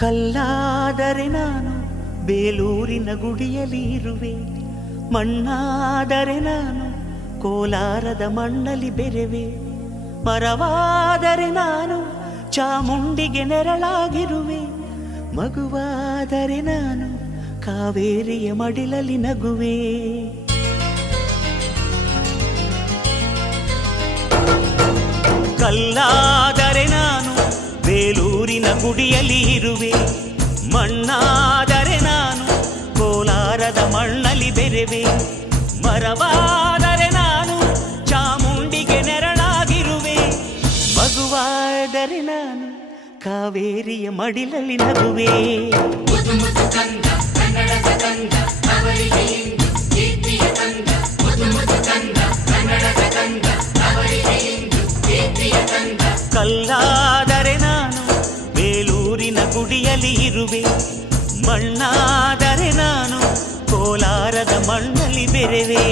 ಕಲ್ಲಾದರೆ ನಾನು ಬೇಲೂರಿನ ಗುಡಿಯಲ್ಲಿ ಇರುವೆ, ಮಣ್ಣಾದರೆ ನಾನು ಕೋಲಾರದ ಮಣ್ಣಲ್ಲಿ ಬೆರೆವೆ, ಮರವಾದರೆ ನಾನು ಚಾಮುಂಡಿಗೆ ನೆರಳಾಗಿರುವೆ, ಮಗುವಾದರೆ ನಾನು ಕಾವೇರಿಯ ಮಡಿಲಲ್ಲಿ ನಗುವೆ. ಕಲ್ಲಾದರೆ ನಾನು ಬೇಲೂರಿನ ಗುಡಿಯಲ್ಲಿ ಇರುವೆ, ಮಣ್ಣಾದರೆ ನಾನು ಕೋಲಾರದ ಮಣ್ಣಲ್ಲಿ ಬೆರೆವೆ, ಮರವಾದರೆ ನಾನು ಚಾಮುಂಡಿಗೆ ನೆರಳಾಗಿರುವೆ, ಮಗುವಾದರೆ ನಾನು ಕಾವೇರಿಯ ಮಡಿಲಲ್ಲಿ ನಗುವೆ. ಕಲ್ಲಾದರೆ ನಾನು ಬೇಲೂರಿನ ಗುಡಿಯಲ್ಲಿ ಇರುವೆ, ಮಣ್ಣಾದರೆ ನಾನು ಕೋಲಾರದ ಮಣ್ಣಲ್ಲಿ ಬೆರೆವೆ.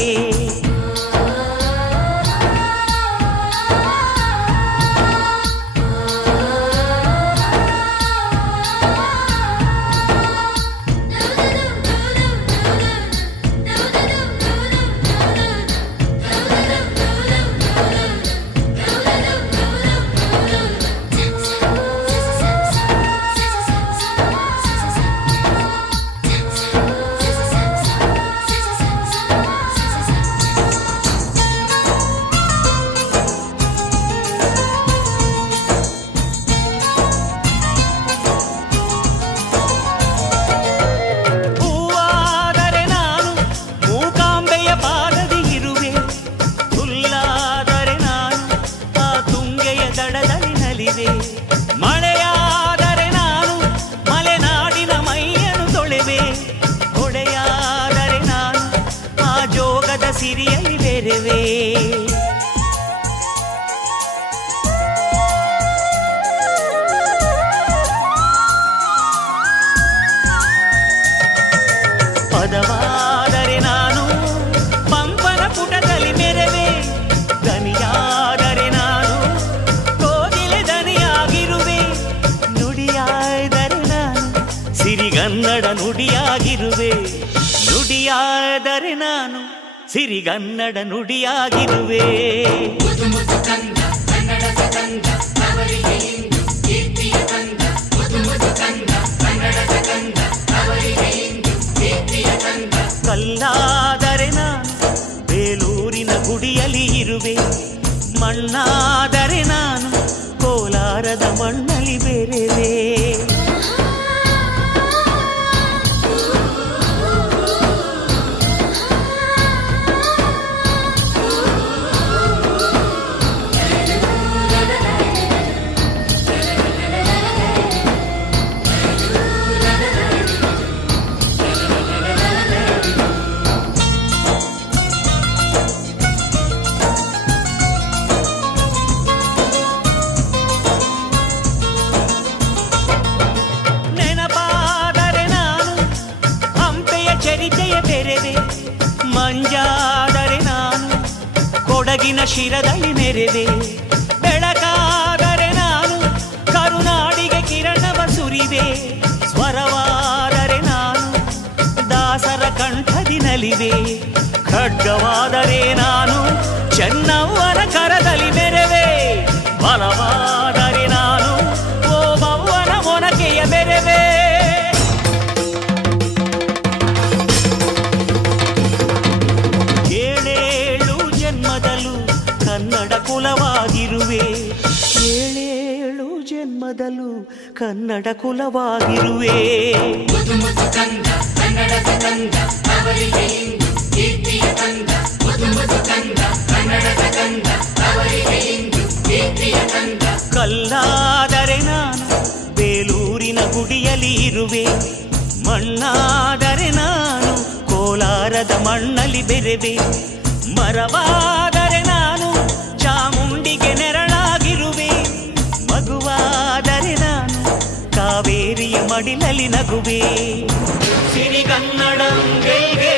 ಮಳೆಯಾದರೆ ನಾನು ಮಲೆನಾಡಿನ ಮೈಯನ್ನು ತೊಳೆವೆ, ಹೊಳೆಯಾದರೆ ನಾನು ಆ ಜೋಗದ ಸಿರಿಯಲ್ಲಿ ಬೆರೆವೆ. ಪದವಾದರೆ ನಾನು ಪಂಪನ ಪುಟದಲ್ಲಿ ಮೆರೆವೆ, ದನಿಯಾದರೆ ನಾನು ಕೋಗಿಲೆ ದನಿಯಾಗಿರುವೆ, ನುಡಿಯಾದರೆ ನಾನು ಸಿರಿಗನ್ನಡ ನುಡಿಯಾಗಿರುವೆ, ನುಡಿಯಾದರೆ ನಾನು ಸಿರಿಗನ್ನಡ ನುಡಿಯಾಗಿರುವೆ. ಕಲ್ಲಾದರೆ ನಾನು ಬೇಲೂರಿನ ಗುಡಿಯಲ್ಲಿ ಇರುವೆ, ಮಣ್ಣಾದರೆ ನಾನು ಕೋಲಾರದ ಮಣ್ಣಲ್ಲಿ ಬೆರೆವೆ. ಮಂಜಾದರೆ ನಾನು ಕೊಡಗಿನ ಶಿರದಲ್ಲಿ ನೆರೆವೆ, ಬೆಳಕಾದರೆ ನಾನು ಕರುನಾಡಿಗೆ ಕಿರಣವ ಸುರಿವೆ, ಸ್ವರವಾದರೆ ನಾನು ದಾಸರ ಕಂಠದಿ ನಲಿವೆ, ಖಡ್ಗವಾದರೆ ನಾನು ಚೆನ್ನವ್ವನ ಕರದಲ್ಲಿ ಮೆರೆವೆ, ಬಲವಾದರೆ ನಾನು ಓಬವ್ವನ ಮೊನಕೆಯ ಬೆರೆವೆ. ಕನ್ನಡ ಕುಲವಾಗಿರುವೆ, ಏಳೇಳು ಜನ್ಮದಲ್ಲೂ ಕನ್ನಡ ಕುಲವಾಗಿರುವೆ. ಕಲ್ಲಾದರೆ ನಾನು ಬೇಲೂರಿನ ಗುಡಿಯಲ್ಲಿ ಇರುವೆ, ಮಣ್ಣಾದರೆ ನಾನು ಕೋಲಾರದ ಮಣ್ಣಲ್ಲಿ ಬೆರೆವೆ, ಮರವಾದರೆ ನಾನು ಚಾಮುಂಡಿಗೆ ನೆರಳಾಗಿರುವೆ, ಮಗುವಾದರೆ ನಾನು ಕಾವೇರಿಯ ಮಡಿಲಲ್ಲಿ ನಗುವೆ. ಸಿರಿಗನ್ನಡಂ ಗೆಲ್ಗೆ.